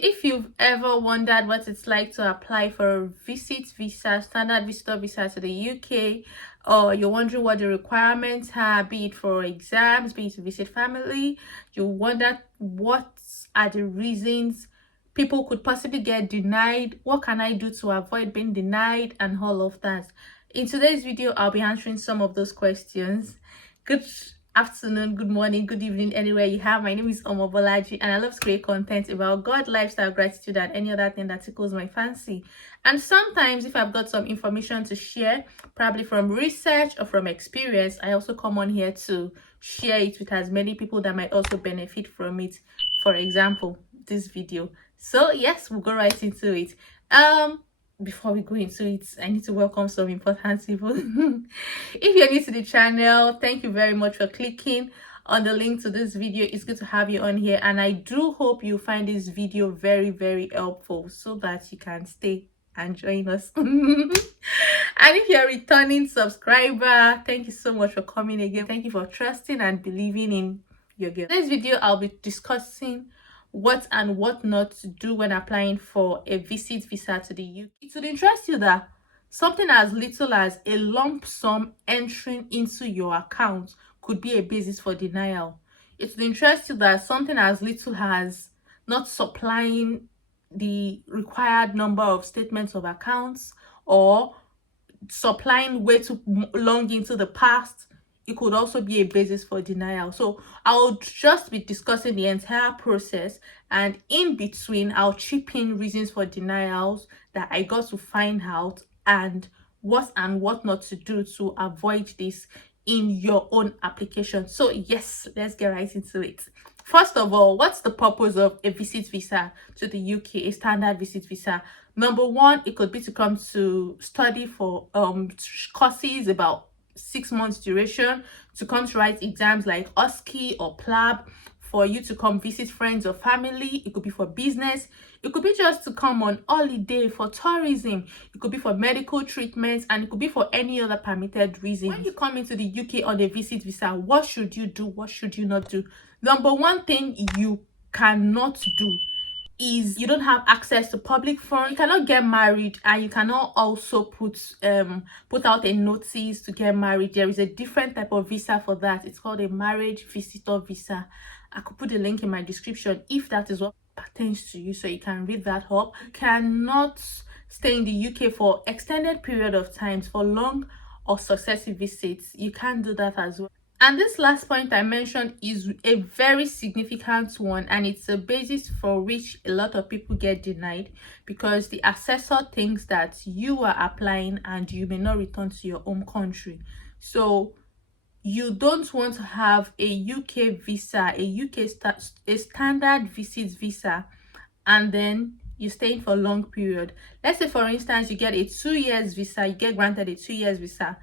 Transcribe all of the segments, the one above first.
If you've ever wondered what it's like to apply for a standard visitor visa to the UK, or you're wondering what the requirements are, be it for exams, be it to visit family, you wonder what are the reasons people could possibly get denied, what can I do to avoid being denied, and all of that. In today's video, I'll be answering some of those questions. Good afternoon, good morning, good evening, anywhere you have. My name is Omobolaji, and I love to create content about God, lifestyle, gratitude, and any other thing that tickles my fancy. And sometimes, if I've got some information to share, probably from research or from experience, I also come on here to share it with as many people that might also benefit from it. For example, this video. So yes, we'll go right into it. Before we go into it, I need to welcome some important people. If you're new to the channel, thank you very much for clicking on the link to this video. It's good to have you on here, and I do hope you find this video very helpful so that you can stay and join us. And if you're a returning subscriber, thank you so much for coming again. Thank you for trusting and believing in your girl. In this video, I'll be discussing what and what not to do when applying for a visit visa to the UK. It would interest you that something as little as a lump sum entering into your account could be a basis for denial. It would interest you that something as little as not supplying the required number of statements of accounts, or supplying way too long into the past, it could also be a basis for denial. So I'll just be discussing the entire process, and in between I'll chip in reasons for denials that I got to find out, and what not to do to avoid this in your own application. So yes, let's get right into it. First of all, what's the purpose of a visit visa to the UK, a standard visit visa? Number one, it could be to come to study for courses about 6 months duration, to come to write exams like OSCE or PLAB, for you to come visit friends or family. It could be for business. It could be just to come on holiday, for tourism. It could be for medical treatments, and it could be for any other permitted reason. When you come into the UK on a visit visa, what should you do? What should you not do? Number one thing you cannot do is you don't have access to public funds. You cannot get married, and you cannot also put out a notice to get married. There is a different type of visa for that. It's called a marriage visitor visa. I could put the link in my description if that is what pertains to you, so you can read that up. You cannot stay in the UK for extended period of times, for long or successive visits. You can't do that as well. And this last point I mentioned is a very significant one, and it's a basis for which a lot of people get denied, because the assessor thinks that you are applying and you may not return to your home country. So you don't want to have a UK visa, a standard visit visa, and then you're staying for a long period. Let's say, for instance, you get a 2 years visa, you get granted a 2 years visa.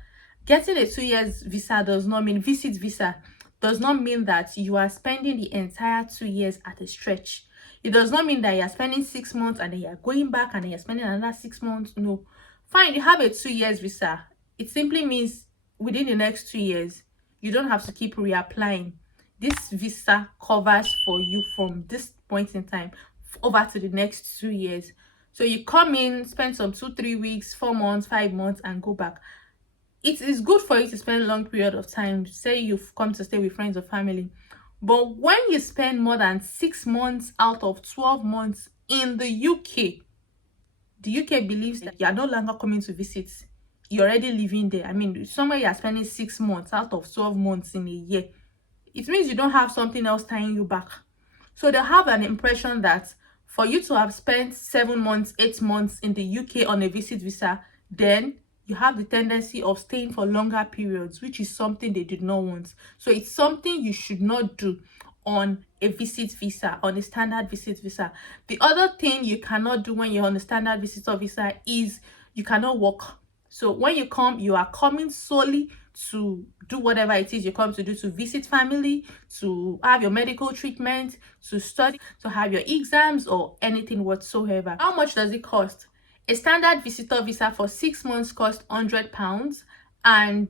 Getting a 2 years visa does not mean, visit visa does not mean that you are spending the entire 2 years at a stretch. It does not mean that you are spending 6 months and then you are going back and then you're spending another 6 months. No. Fine, you have a 2 years visa. It simply means within the next 2 years, you don't have to keep reapplying. This visa covers for you from this point in time over to the next 2 years. So you come in, spend some 2-3 weeks, 4 months, 5 months, and go back. It is good for you to spend a long period of time. Say you've come to stay with friends or family, but when you spend more than 6 months out of 12 months in the UK, the UK believes that you are no longer coming to visit. You're already living there. I mean, somewhere you are spending 6 months out of 12 months in a year. It means you don't have something else tying you back. So they have an impression that for you to have spent 7 months, 8 months in the UK on a visit visa, then you have the tendency of staying for longer periods, which is something they did not want. So it's something you should not do on a visit visa, on a standard visit visa. The other thing you cannot do when you're on a standard visitor visa is you cannot work. So when you come, you are coming solely to do whatever it is you come to do, to visit family, to have your medical treatment, to study, to have your exams, or anything whatsoever. How much does it cost? A standard visitor visa for 6 months costs £100, and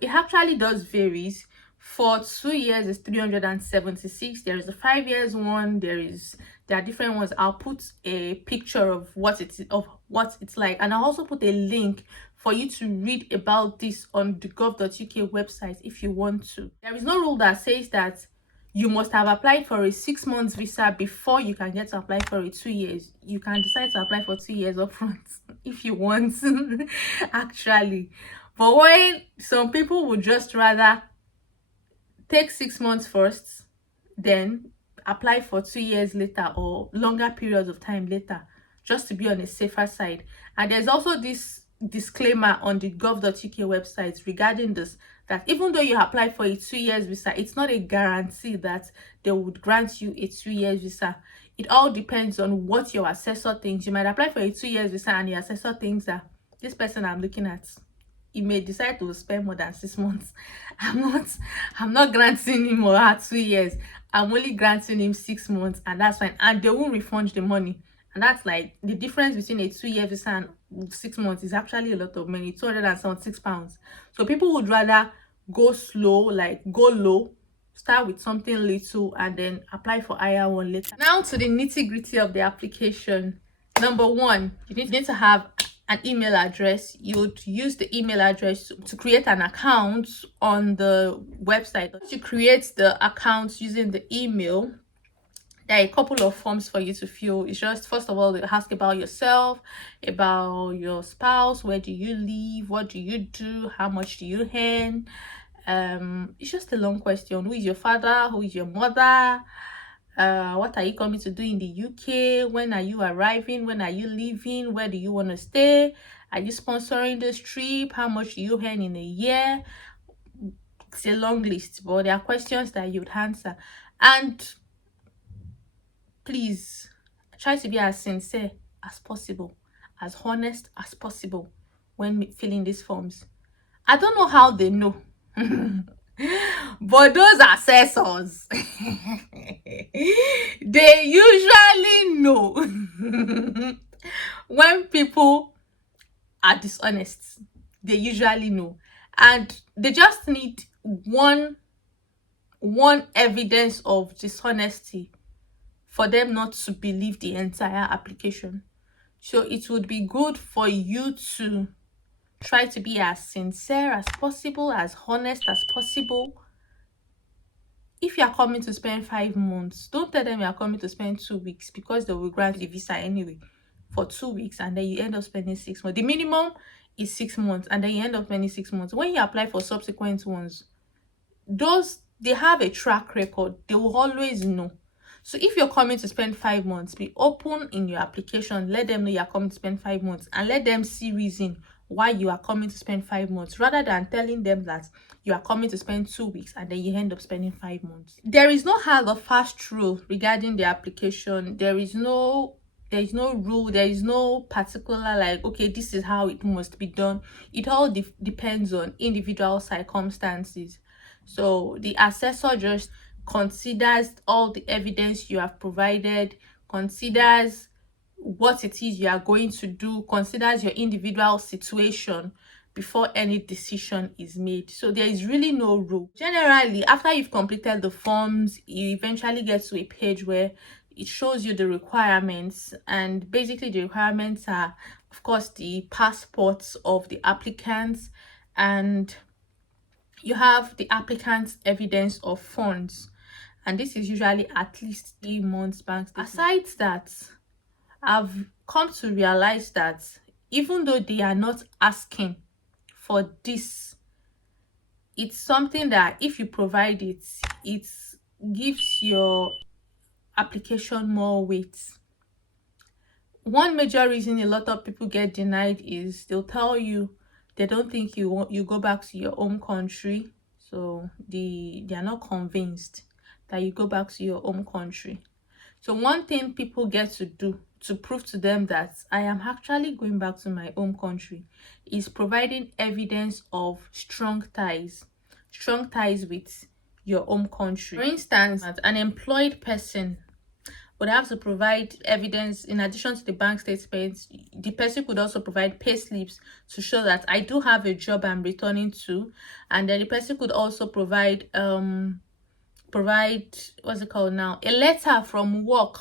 it actually does varies. For 2 years is 376. There is a 5 years one, there is There are different ones. I'll put a picture of what it's like, and I'll also put a link for you to read about this on the gov.uk website if you want to. There is no rule that says that you must have applied for a 6 months visa before you can get to apply for a 2 years. You can decide to apply for 2 years upfront if you want actually. But when some people would just rather take 6 months first, then apply for 2 years later or longer periods of time later, just to be on a safer side. And there's also this disclaimer on the gov.uk website regarding this, that even though you apply for a 2 years visa, it's not a guarantee that they would grant you a 2 years visa. It all depends on what your assessor thinks. You might apply for a 2 years visa and the assessor thinks that this person I'm looking at, he may decide to spend more than 6 months. I'm not granting him or her 2 years. I'm only granting him 6 months, and that's fine. And they won't refund the money. And that's like the difference between a 2 year visa and 6 months is actually a lot of money, £276. So people would rather go slow, like go low, start with something little, and then apply for higher one later. Now to the nitty-gritty of the application. Number one, you need to have an email address. You would use the email address to create an account on the website. Once you create the account using the email, there are a couple of forms for you to fill. It's just, first of all, they ask about yourself, about your spouse, where do you live, what do you do, how much do you earn. It's just a long question. Who is your father, who is your mother, what are you coming to do in the UK, when are you arriving, when are you leaving, where do you want to stay, are you sponsoring this trip, how much do you earn in a year. It's a long list, but there are questions that you'd answer. And please try to be as sincere as possible, as honest as possible when filling these forms. I don't know how they know but those assessors they usually know when people are dishonest. They usually know, and they just need one evidence of dishonesty for them not to believe the entire application. So it would be good for you to try to be as sincere as possible, as honest as possible. If you are coming to spend 5 months, don't tell them you are coming to spend 2 weeks, because they will grant the visa anyway for 2 weeks, and then you end up spending 6 months. The minimum is 6 months, and then you end up spending 6 months. When you apply for subsequent ones, those, they have a track record. They will always know. So if you're coming to spend 5 months, be open in your application. Let them know you're coming to spend 5 months, and let them see reason why you are coming to spend 5 months, rather than telling them that you are coming to spend 2 weeks and then you end up spending 5 months. There is no hard or fast rule regarding the application. There is no rule. There is no particular, like, okay, this is how it must be done. It all depends on individual circumstances. So the assessor just considers all the evidence you have provided, considers what it is you are going to do, considers your individual situation before any decision is made. So there is really no rule. Generally, after you've completed the forms, you eventually get to a page where it shows you the requirements, and basically the requirements are, of course, the passports of the applicants, and you have the applicant's evidence of funds, and this is usually at least 3 months bank statement. Aside that, I've come to realize that even though they are not asking for this, it's something that if you provide it, it gives your application more weight. One major reason a lot of people get denied is they'll tell you they don't think you go back to your home country, so they are not convinced that you go back to your home country. So one thing people get to do to prove to them that I am actually going back to my home country is providing evidence of strong ties with your home country. For instance, an employed person would have to provide evidence. In addition to the bank statements, the person could also provide pay slips to show that I do have a job I'm returning to, and then the person could also provide what's it called now, a letter from work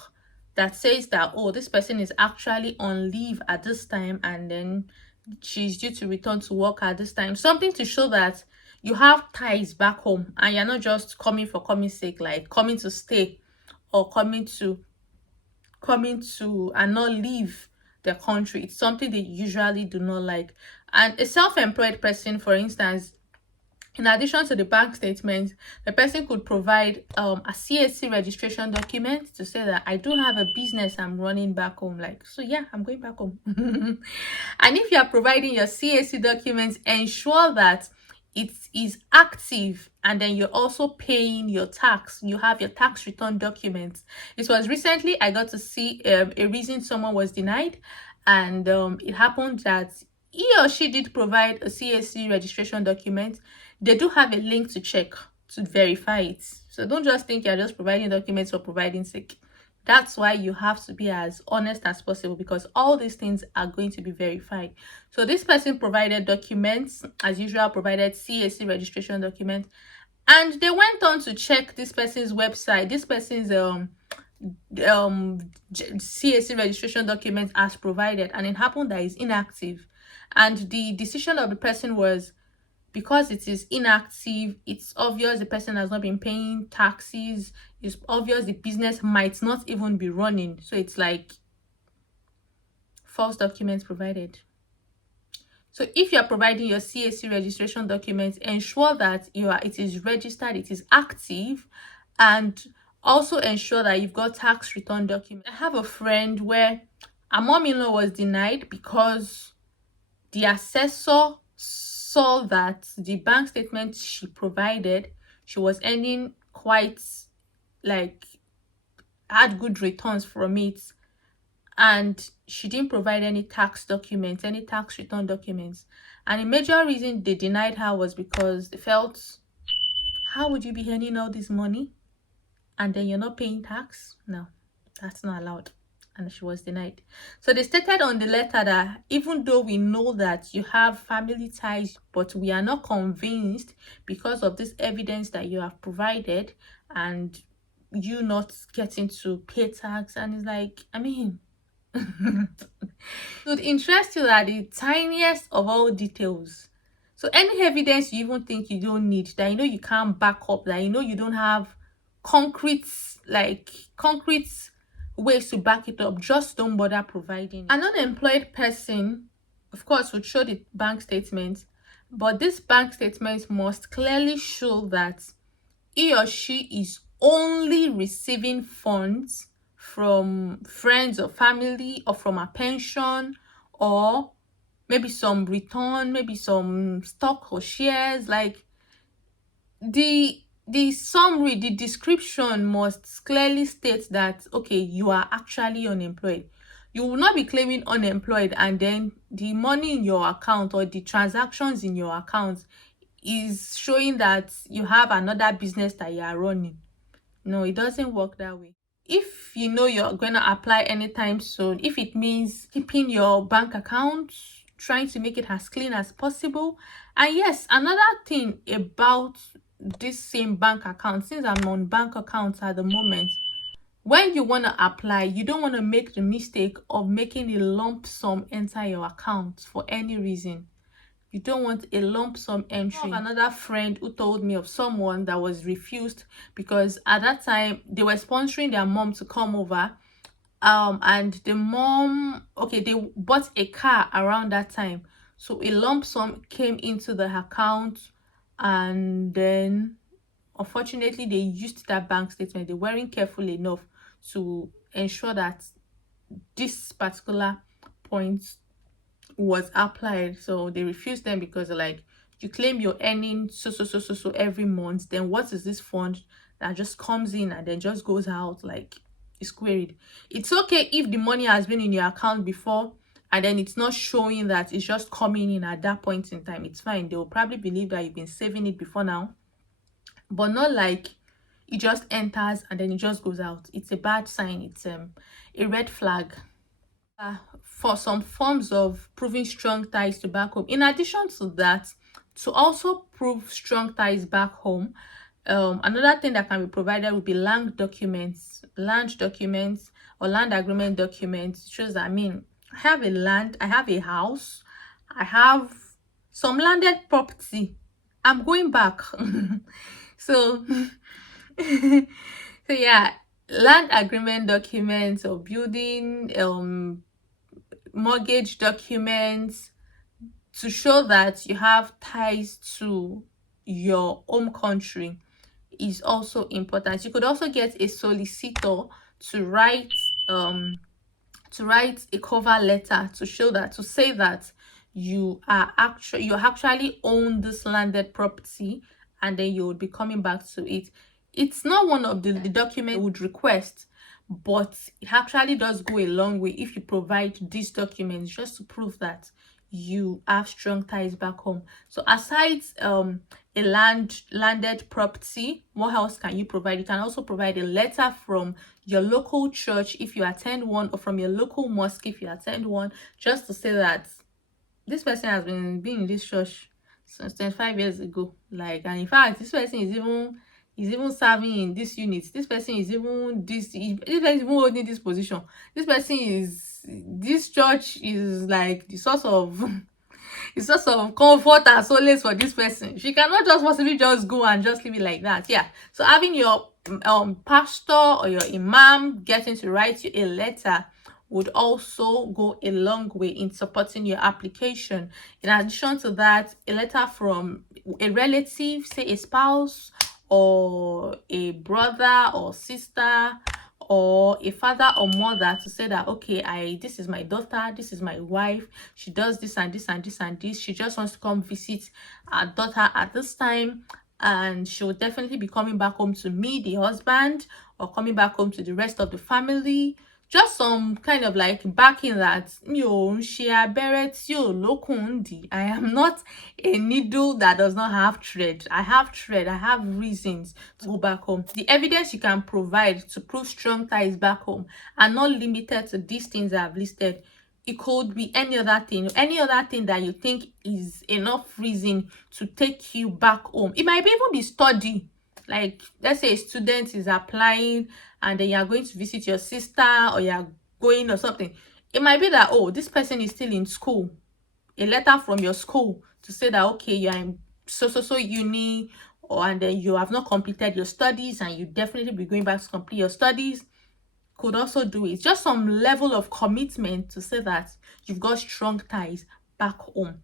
that says that, oh, this person is actually on leave at this time, and then she's due to return to work at this time. Something to show that you have ties back home and you're not just coming for coming sake, like coming to stay or coming to and not leave the country. It's something they usually do not like. And a self-employed person, for instance, in addition to the bank statement, the person could provide a CAC registration document to say that I do have a business I'm running back home. Like, so yeah, I'm going back home. And if you are providing your CAC documents, ensure that it is active, and then you're also paying your tax. You have your tax return documents. It was recently I got to see a reason someone was denied, and it happened that he or she did provide a CAC registration document. They do have a link to check to verify it. So don't just think you're just providing documents for providing sake. That's why you have to be as honest as possible, because all these things are going to be verified. So this person provided documents, as usual, provided CAC registration document, and they went on to check this person's website, this person's CAC registration document as provided, and it happened that it's inactive. And the decision of the person was, because it is inactive, it's obvious the person has not been paying taxes. It's obvious the business might not even be running. So it's like false documents provided. So if you're providing your CAC registration documents, ensure that it is registered, it is active, and also ensure that you've got tax return documents. I have a friend where a mom-in-law was denied because the assessor saw that the bank statement she provided, she was earning quite, like, had good returns from it, and she didn't provide any tax documents, any tax return documents. And a major reason they denied her was because they felt, how would you be earning all this money and then you're not paying tax? No, that's not allowed. And she was denied. So they stated on the letter that even though we know that you have family ties, but we are not convinced because of this evidence that you have provided and you not getting to pay tax. And it's like, I mean, it would interest you that the tiniest of all details. So any evidence you even think you don't need, that you know you can't back up, that you know you don't have concrete ways to back it up, just don't bother providing it. An unemployed person, of course, would show the bank statement, but this bank statement must clearly show that he or she is only receiving funds from friends or family, or from a pension, or maybe some return, maybe some stock or shares. Like, the summary, the description must clearly state that, okay, you are actually unemployed. You will not be claiming unemployed and then the money in your account or the transactions in your account is showing that you have another business that you are running. No, it doesn't work that way. If you know you're going to apply anytime soon, if it means keeping your bank account, trying to make it as clean as possible. And yes, another thing about this same bank account, since I'm on bank accounts at the moment, when you want to apply, you don't want to make the mistake of making a lump sum enter your account for any reason. You don't want a lump sum entry. I have another friend who told me of someone that was refused because at that time they were sponsoring their mom to come over, and the mom, okay, they bought a car around that time, so a lump sum came into the account, and then unfortunately they used that bank statement. They weren't careful enough to ensure that this particular point was applied, so they refused them because they're like, you claim you're earning so every month, then what is this fund that just comes in and then just goes out? Like, it's queried. It's okay if the money has been in your account before and then it's not showing that it's just coming in at that point in time. It's fine. They will probably believe that you've been saving it before now, but not like it just enters and then it just goes out. It's a bad sign. It's a red flag. For some forms of proving strong ties to back home, in addition to that, to also prove strong ties back home, another thing that can be provided would be land documents, or land agreement document shows that, I mean, I have a land, I have a house, I have some landed property. I'm going back. So so yeah, land agreement documents or building mortgage documents to show that you have ties to your home country is also important. You could also get a solicitor to write um to write a cover letter to show that, to say that you actually own this landed property, and then you would be coming back to it. It's not one of the document would request, but it actually does go a long way if you provide these documents just to prove that you have strong ties back home. So aside a landed property, what else can you provide? You can also provide a letter from your local church if you attend one, or from your local mosque if you attend one, just to say that this person has been being in this church since 25 years ago. Like, and in fact, this person is even serving in this unit. This person is even this person is even holding this position. This church is like the source of it's source of comfort and solace for this person. She cannot just possibly just go and just leave it like that. Yeah. So having your pastor or your imam getting to write you a letter would also go a long way in supporting your application. In addition to that, a letter from a relative, say a spouse or a brother or sister or a father or mother, to say that, okay, this is my daughter, this is my wife, she does this and this and this and this, she just wants to come visit our daughter at this time, and she will definitely be coming back home to me, the husband, or coming back home to the rest of the family. Just some kind of like backing that I am not a needle that does not have thread. I have thread. I have reasons to go back home. The evidence you can provide to prove strong ties back home are not limited to these things I've listed. It could be any other thing that you think is enough reason to take you back home. It might even be study. Like, let's say a student is applying and then you're going to visit your sister, or you're going or something. It might be that, oh, this person is still in school. A letter from your school to say that, okay, you're in so uni, and then you have not completed your studies and you definitely be going back to complete your studies, could also do it. Just some level of commitment to say that you've got strong ties back home.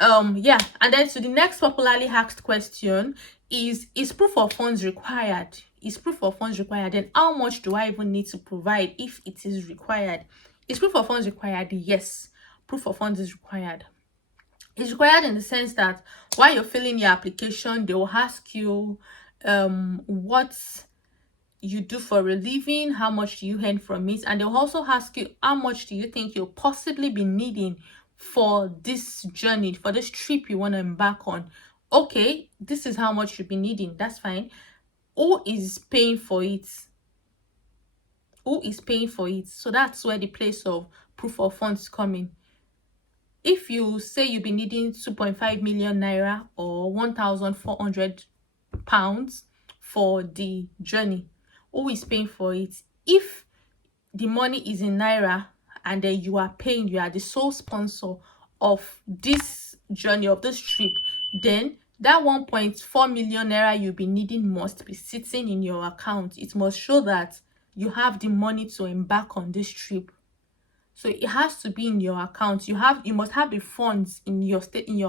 Yeah, and then to the next popularly asked question is proof of funds required? Is proof of funds required? Then how much do I even need to provide if it is required? Is proof of funds required? Yes, proof of funds is required. It's required in the sense that while you're filling your application, they will ask you what you do for a living, how much do you earn from it, and they'll also ask you how much do you think you'll possibly be needing for this journey, for this trip you want to embark on. Okay, this is how much you'll be needing, that's fine. Who is paying for it? Who is paying for it? So that's where the place of proof of funds come in. If you say you'll be needing 2.5 million naira or 1,400 pounds for the journey, who is paying for it? If the money is in naira and then you are paying, you are the sole sponsor of this journey, of this trip, then that 1.4 million naira you'll be needing must be sitting in your account. It must show that you have the money to embark on this trip. So it has to be in your account. You must have the funds in your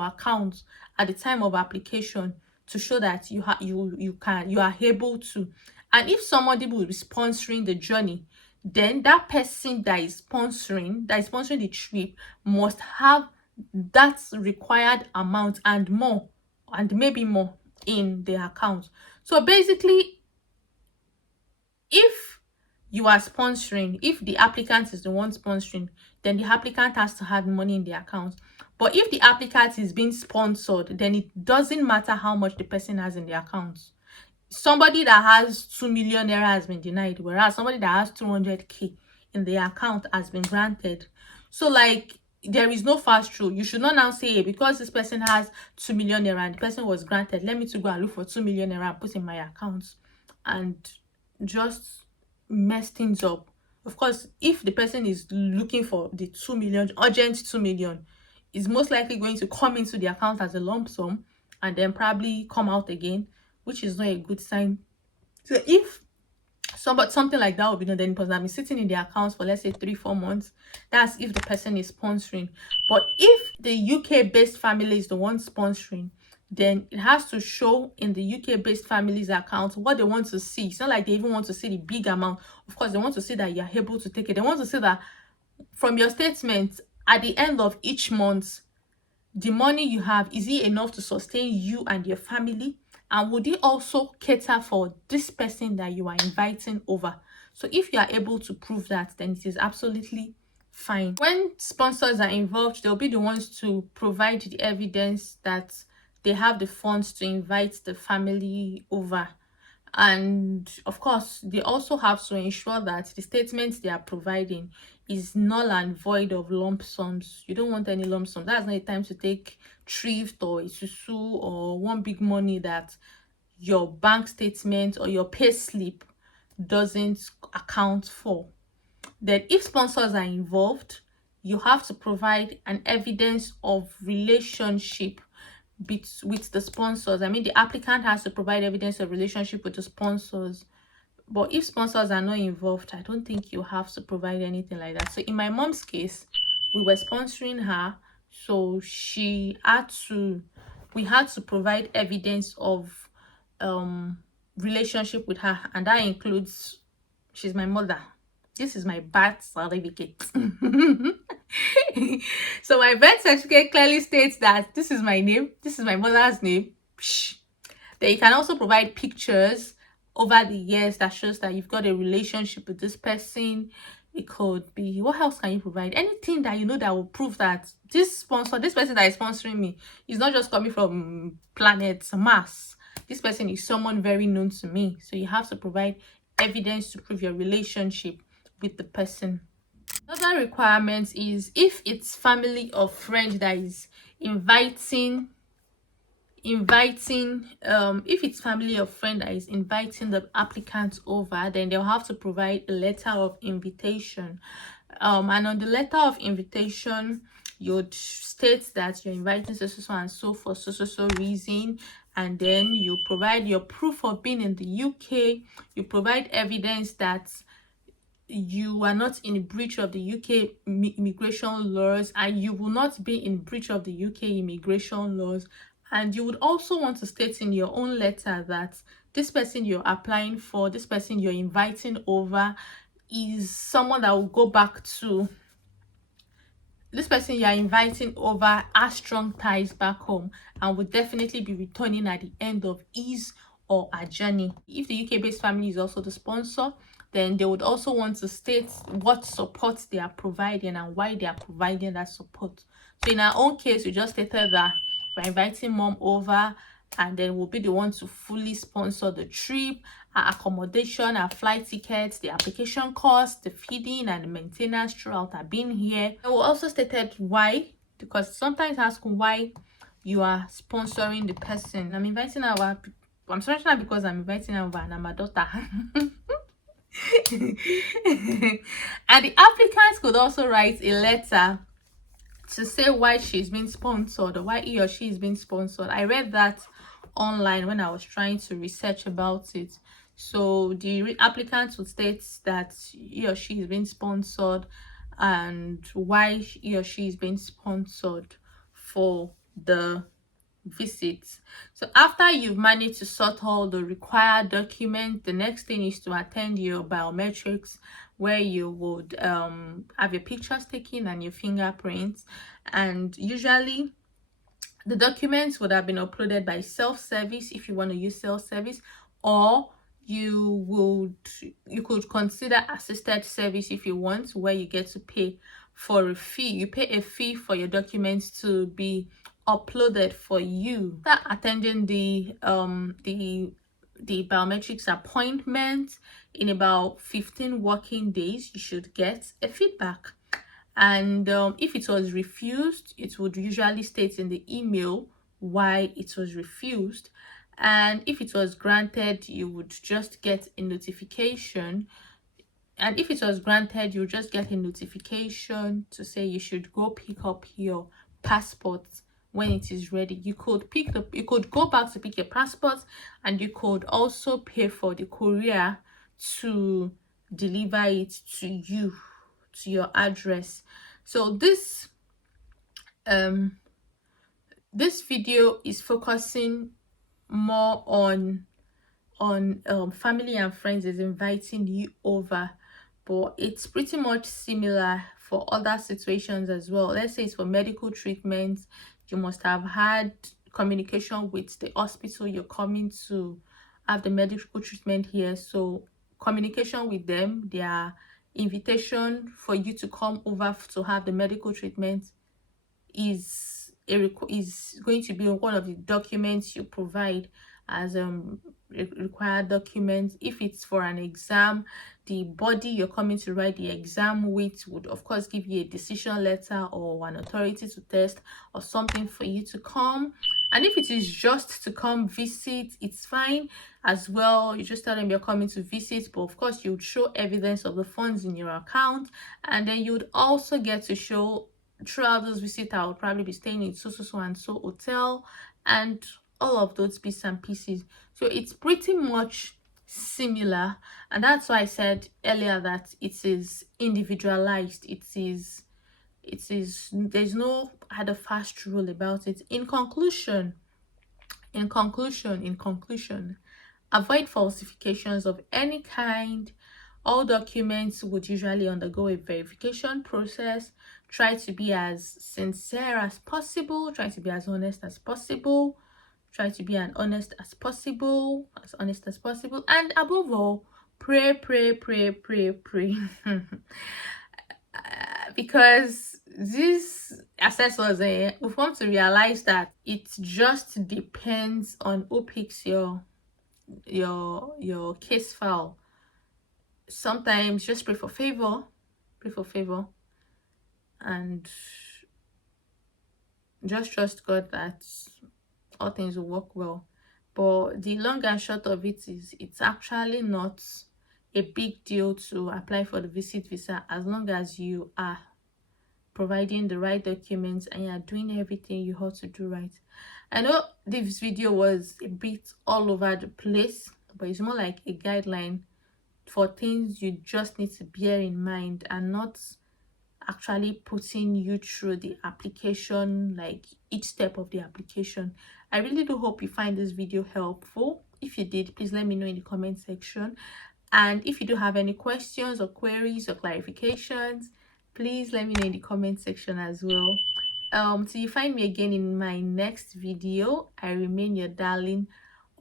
account at the time of application to show that you are able to. And if somebody will be sponsoring the journey, then that person that is sponsoring the trip must have that required amount and more, and maybe more, in the account. So basically, if you are sponsoring, if the applicant is the one sponsoring, then the applicant has to have money in the account. But if the applicant is being sponsored, then it doesn't matter how much the person has in the account. Somebody that has 2 million naira has been denied, whereas somebody that has 200k in the account has been granted. So like, there is no fast rule. You should not now say, hey, because this person has 2 million naira and the person was granted, let me to go and look for 2 million naira and put in my account and just mess things up. Of course, if the person is looking for the 2 million, urgent 2 million, is most likely going to come into the account as a lump sum and then probably come out again, which is not a good sign. So if something like that will be done, then the person has been sitting in the accounts for, let's say, 3-4 months. That's if the person is sponsoring. But if the UK based family is the one sponsoring, then it has to show in the UK based family's account what they want to see. It's not like they even want to see the big amount. Of course, they want to see that you're able to take it. They want to see that from your statement at the end of each month, the money you have, is it enough to sustain you and your family? And would it also cater for this person that you are inviting over? So if you are able to prove that, then it is absolutely fine. When sponsors are involved, they'll be the ones to provide the evidence that they have the funds to invite the family over. And of course, they also have to ensure that the statements they are providing is null and void of lump sums. You don't want any lump sum. That's not a time to take thrift or a susu or one big money that your bank statement or your pay slip doesn't account for. Then if sponsors are involved, you have to provide an evidence of relationship with the sponsors. I mean, the applicant has to provide evidence of relationship with the sponsors. But if sponsors are not involved, I don't think you have to provide anything like that. So in my mom's case, we were sponsoring her, so we had to provide evidence of relationship with her, and that includes, she's my mother. This is my birth certificate. So my birth certificate clearly states that this is my name, this is my mother's name. Then you can also provide pictures over the years that shows that you've got a relationship with this person. It could be, what else can you provide? Anything that you know that will prove that this person that is sponsoring me, is not just coming from planet Mars. This person is someone very known to me. So you have to provide evidence to prove your relationship with the person. Another requirement is if it's family or friend that is inviting if it's family or friend that is inviting the applicant over, then they'll have to provide a letter of invitation, and on the letter of invitation you'd state that you're inviting so and so for so reason, and then you provide your proof of being in the UK. You provide evidence that you are not in breach of the UK immigration laws, and you will not be in breach of the UK immigration laws. And you would also want to state in your own letter that this person you're applying for, this person you're inviting over, is someone that will go back to, this person you're inviting over has strong ties back home and will definitely be returning at the end of his or her journey. If the UK-based family is also the sponsor, then they would also want to state what support they are providing and why they are providing that support. So in our own case, we just stated that we're inviting mom over, and then we'll be the one to fully sponsor the trip, our accommodation, our flight tickets, the application cost, the feeding and the maintenance throughout our being here. And we also stated why, because sometimes ask why you are sponsoring the person. I'm sponsoring her because I'm inviting her over and I'm a daughter. And the applicant could also write a letter to say why she's been sponsored or why he or she is being sponsored. I read that online when I was trying to research about it. So the applicant would state that he or she is being sponsored and why he or she is being sponsored for the visit. So after you've managed to sort all the required documents, the next thing is to attend your biometrics, where you would have your pictures taken and your fingerprints. And usually the documents would have been uploaded by self-service if you want to use self-service, or you could consider assisted service if you want, where you get to pay for a fee. You pay a fee for your documents to be uploaded for you. After attending the biometrics appointment, in about 15 working days you should get a feedback. And if it was refused, it would usually state in the email why it was refused. And if it was granted, you would just get a notification And if it was granted, you just get a notification to say you should go pick up your passport when it is ready. You could go back to pick your passport, and you could also pay for the courier to deliver it to you, to your address. So um this video is focusing more on family and friends is inviting you over, but it's pretty much similar for other situations as well. Let's say it's for medical treatment. You must have had communication with the hospital you're coming to have the medical treatment here, so communication with them, their invitation for you to come over to have the medical treatment is going to be one of the documents you provide as required documents. If it's for an exam, the body you're coming to write the exam with would of course give you a decision letter or an authority to test or something for you to come. And if it is just to come visit, it's fine as well. You just tell them you're coming to visit, but of course you would show evidence of the funds in your account, and then you would also get to show throughout this visit I will probably be staying in so and so hotel, and all of those bits and pieces. So it's pretty much similar, and that's why I said earlier that it is individualized. It is there's no other fast rule about it. In conclusion, avoid falsifications of any kind. All documents would usually undergo a verification process. Try to be as sincere as possible. Try to be as honest as possible. Try to be as honest as possible. And above all, pray, pray, pray, pray, pray. Because these assessors, we've come to realize that it just depends on who picks your case file. Sometimes just pray for favor, and just trust God that all things will work well. But the long and short of it is, it's actually not a big deal to apply for the visit visa as long as you are providing the right documents and you are doing everything you ought to do right. I know this video was a bit all over the place, but it's more like a guideline for things you just need to bear in mind, and not actually putting you through the application, like each step of the application. I really do hope you find this video helpful. If you did, please let me know in the comment section. And if you do have any questions or queries or clarifications, please let me know in the comment section as well. Till you find me again in my next video, I remain your darling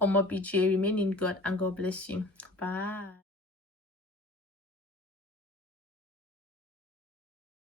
Omobj. Remain in God, and God bless you. Bye.